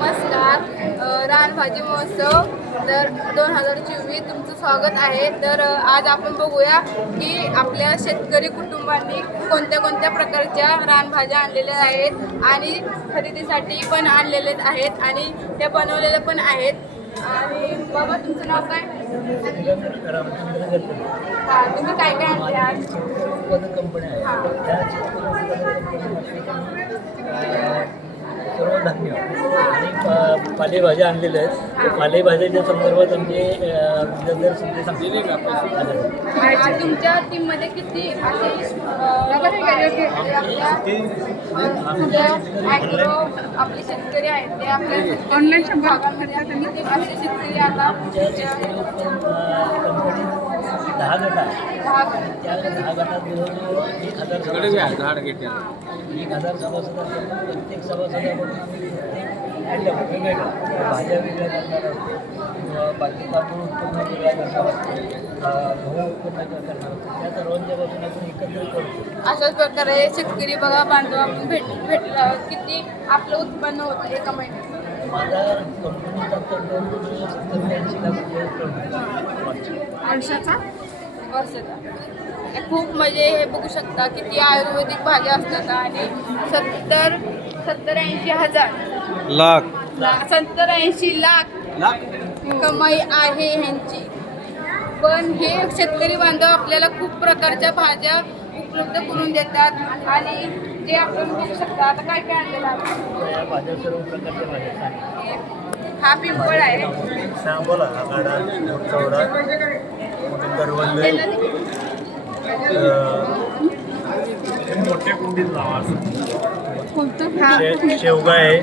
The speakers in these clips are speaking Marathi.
नमस्कार. रानभाजी महोत्सव तर दोन हजार चोवीस तुमचं स्वागत आहे. तर आज आपण बघूया की आपल्या शेतकरी कुटुंबांनी कोणत्या कोणत्या प्रकारच्या रानभाज्या आणलेल्या आहेत आणि खरेदीसाठी पण आणलेले आहेत आणि त्या बनवलेल्या पण आहेत. आणि बाबा तुमचं नाव काय? तुम्ही काय काय आणले आज? कंपनी हां. सर्व धन्यवाद पालेभाज्या आणलेल्या आहेत. पालेभाज्याच्या संदर्भात आमचे विद्यार्थी समजे सांगलेले का आणि तुमच्या टीममध्ये किती आपले शेतकरी आहेत ते आपल्या ऑनलाईन भागामध्ये किती असे शेतकरी आता? कंपनी दहा गट आहे दहा त्या दहा गटात जवळजवळ एक हजार सभासद. एक हजार सभासद प्रत्येक सभासदाकडून आम्ही प्रत्येक आयटम वेगवेगळ्या भाज्या वेगळ्या करणार असतो. किंवा बाकी तांदूळ उत्पन्न वेगळ्या करणार असतो अं, गहू उत्पन्न करणार असतो त्या सर्वांच्या पासून आपण एकत्र करतो अशाच प्रकारे शेतकरी बघा बांधव आपण भेट भेटला किती आपलं उत्पन्न होतं एका महिन्यात? माझा कंपनीचा तर जवळजवळ सत्तर ऐंशी लाख रुपये. वर्षाचा वर्षाचा. हे खूप म्हणजे हे बघू शकता किती आयुर्वेदिक भाज्या असतात आणि सत्तर सत्तर ऐंशी हजार. लाख. सत्तर ऐंशी लाख? कमाई आहे ह्यांची. पण हे शेतकरी बांधव आपल्याला खूप प्रकारच्या भाज्या उपलब्ध करून देतात आणि जे आपण बघू शकता. आता काय काय आणलेलं भाज्या सर्व प्रकारच्या भाज्या सांगितल्या. हा पिंपळ आहे. सांबोला आगाडा चौडा करवंद मोठ्या कुंडीत लावा. हा. शे- शेवगा आहे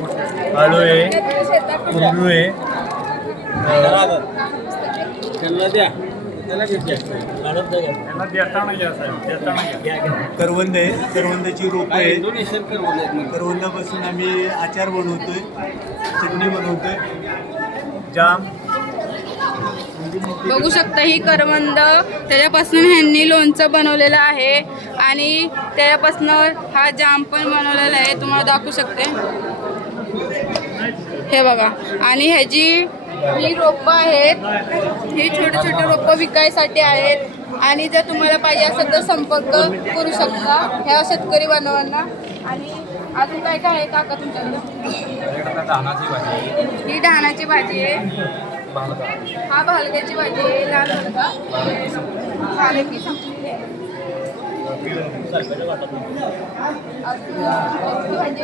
आळू आहे कुंबळू आहे. द्या. करवंद आहे करवंदाची रोप आहे करवंदापासून आम्ही आचार बनवतोय चटणी बनवतोय. जाम. बघू शकता ही करवंद त्याच्यापासून ह्यांनी लोणचं बनवलेलं आहे. आणि त्याच्यापासून हा जाम पण बनवलेला आहे. तुम्हाला दाखवू शकते. हे बघा. आणि ह्याची ही रोपं आहेत. ही छोटे छोटे रोपं विकायसाठी आहेत. आणि जर तुम्हाला पाहिजे असेल तर संपर्क करू शकता. ह्या शेतकरी बांधवांना. आणि अजून काय काय आहे काका तुमच्याकडे? ही डहाणाची भाजी आहे. हा भालग्याची भाजी आहे. लाल हलका. संपलेली आहे अजून भाजी